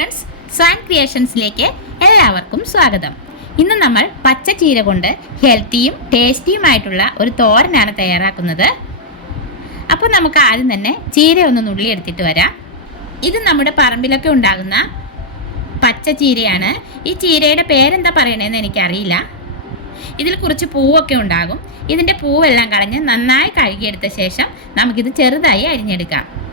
ക്രിയേഷൻസിലേക്ക് എല്ലാവർക്കും സ്വാഗതം. ഇന്ന് നമ്മൾ പച്ച ചീര കൊണ്ട് ഹെൽത്തിയും ടേസ്റ്റിയുമായിട്ടുള്ള ഒരു തോരനാണ് തയ്യാറാക്കുന്നത്. അപ്പോൾ നമുക്ക് ആദ്യം തന്നെ ചീര ഒന്ന് നുള്ളിയെടുത്തിട്ട് വരാം. ഇത് നമ്മുടെ പറമ്പിലൊക്കെ ഉണ്ടാകുന്ന പച്ച ചീരയാണ്. ഈ ചീരയുടെ പേരെന്താ പറയണതെന്ന് എനിക്കറിയില്ല. ഇതിൽ കുറച്ച് പൂവൊക്കെ ഉണ്ടാകും. ഇതിന്റെ പൂവെല്ലാം കളഞ്ഞ് നന്നായി കഴുകിയെടുത്ത ശേഷം നമുക്കിത് ചെറുതായി അരിഞ്ഞെടുക്കാം.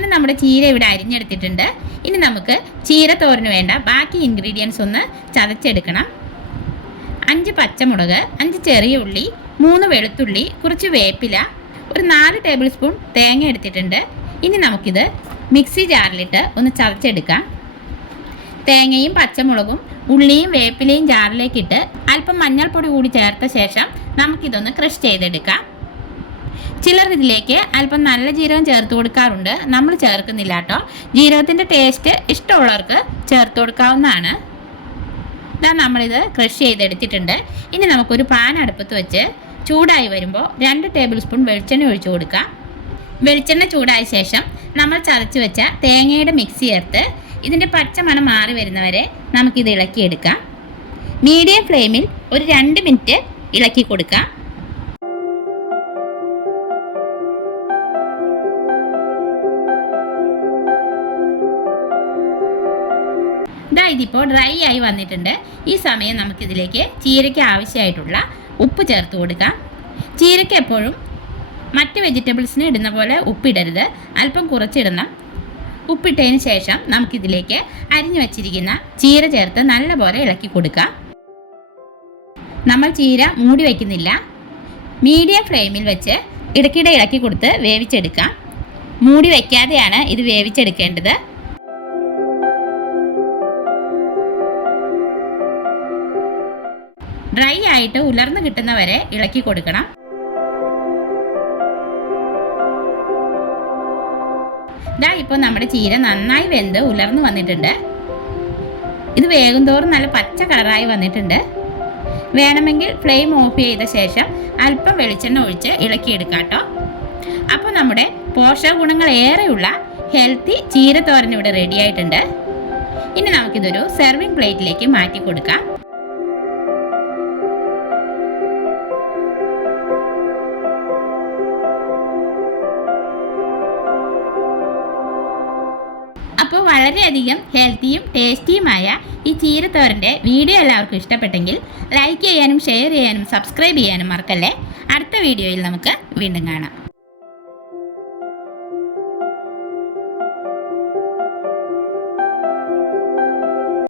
അങ്ങനെ നമ്മുടെ ചീര ഇവിടെ അരിഞ്ഞെടുത്തിട്ടുണ്ട്. ഇനി നമുക്ക് ചീര തോരന് വേണ്ട ബാക്കി ഇൻഗ്രീഡിയൻസ് ഒന്ന് ചതച്ചെടുക്കണം. അഞ്ച് പച്ചമുളക് അഞ്ച് ചെറിയ ഉള്ളി മൂന്ന് വെളുത്തുള്ളി കുറച്ച് വേപ്പില ഒരു നാല് ടേബിൾ സ്പൂൺ തേങ്ങ എടുത്തിട്ടുണ്ട്. ഇനി നമുക്കിത് മിക്സി ജാറിലിട്ട് ഒന്ന് ചതച്ചെടുക്കാം. തേങ്ങയും പച്ചമുളകും ഉള്ളിയും വേപ്പിലയും ജാറിലേക്കിട്ട് അല്പം മഞ്ഞൾപ്പൊടി കൂടി ചേർത്ത ശേഷം നമുക്കിതൊന്ന് ക്രഷ് ചെയ്തെടുക്കാം. ചിലർ ഇതിലേക്ക് അല്പം നല്ല ജീരകം ചേർത്ത് കൊടുക്കാറുണ്ട്. നമ്മൾ ചേർക്കുന്നില്ല കേട്ടോ. ജീരകത്തിന്റെ ടേസ്റ്റ് ഇഷ്ടമുള്ളവർക്ക് ചേർത്ത് കൊടുക്കാവുന്നതാണ്. ഇതാ നമ്മളിത് ക്രഷ് ചെയ്തെടുത്തിട്ടുണ്ട്. ഇനി നമുക്കൊരു പാൻ അടുപ്പത്ത് വെച്ച് ചൂടായി വരുമ്പോൾ രണ്ട് ടേബിൾ സ്പൂൺ വെളിച്ചെണ്ണ ഒഴിച്ചു കൊടുക്കാം. വെളിച്ചെണ്ണ ചൂടായ ശേഷം നമ്മൾ ചതച്ച് വെച്ച തേങ്ങയുടെ മിക്സ് ചേർത്ത് ഇതിന്റെ പച്ചമണം മാറി വരുന്നവരെ നമുക്കിത് ഇളക്കിയെടുക്കാം. മീഡിയം ഫ്ലെയിമിൽ ഒരു രണ്ട് മിനിറ്റ് ഇളക്കി കൊടുക്കാം. ഇതാ ഇതിപ്പോൾ ഡ്രൈ ആയി വന്നിട്ടുണ്ട്. ഈ സമയം നമുക്കിതിലേക്ക് ചീരയ്ക്ക് ആവശ്യമായിട്ടുള്ള ഉപ്പ് ചേർത്ത് കൊടുക്കാം. ചീരയ്ക്ക് എപ്പോഴും മറ്റ് വെജിറ്റബിൾസിന് ഇടുന്ന പോലെ ഉപ്പിടരുത്. അല്പം കുറച്ചിടണം. ഉപ്പിട്ടതിന് ശേഷം നമുക്കിതിലേക്ക് അരിഞ്ഞു വച്ചിരിക്കുന്ന ചീര ചേർത്ത് നല്ലപോലെ ഇളക്കി കൊടുക്കാം. നമ്മൾ ചീര മൂടി വയ്ക്കുന്നില്ല. മീഡിയം ഫ്ലെയിമിൽ വെച്ച് ഇടയ്ക്കിടെ ഇളക്കി കൊടുത്ത് വേവിച്ചെടുക്കാം. മൂടി വയ്ക്കാതെയാണ് ഇത് വേവിച്ചെടുക്കേണ്ടത്. ഡ്രൈ ആയിട്ട് ഉലർന്നു കിട്ടുന്നവരെ ഇളക്കി കൊടുക്കണം. ഇതാ ഇപ്പോൾ നമ്മുടെ ചീര നന്നായി വെന്ത് ഉലർന്നു വന്നിട്ടുണ്ട്. ഇത് വേഗം തോറും നല്ല പച്ച കളറായി വന്നിട്ടുണ്ട്. വേണമെങ്കിൽ ഫ്ലെയിം ഓഫ് ചെയ്ത ശേഷം അല്പം വെളിച്ചെണ്ണ ഒഴിച്ച് ഇളക്കിയെടുക്കാം കേട്ടോ. അപ്പോൾ നമ്മുടെ പോഷകഗുണങ്ങൾ ഏറെയുള്ള ഹെൽത്തി ചീരത്തോരൻ ഇവിടെ റെഡി ആയിട്ടുണ്ട്. ഇനി നമുക്കിതൊരു സെർവിങ് പ്ലേറ്റിലേക്ക് മാറ്റി കൊടുക്കാം. അപ്പോൾ വളരെയധികം ഹെൽത്തിയും ടേസ്റ്റിയുമായ ഈ ചീരത്തോരന്റെ വീഡിയോ എല്ലാവർക്കും ഇഷ്ടപ്പെട്ടെങ്കിൽ ലൈക്ക് ചെയ്യാനും ഷെയർ ചെയ്യാനും സബ്സ്ക്രൈബ് ചെയ്യാനും മറക്കല്ലേ? അടുത്ത വീഡിയോയിൽ നമുക്ക് വീണ്ടും കാണാം.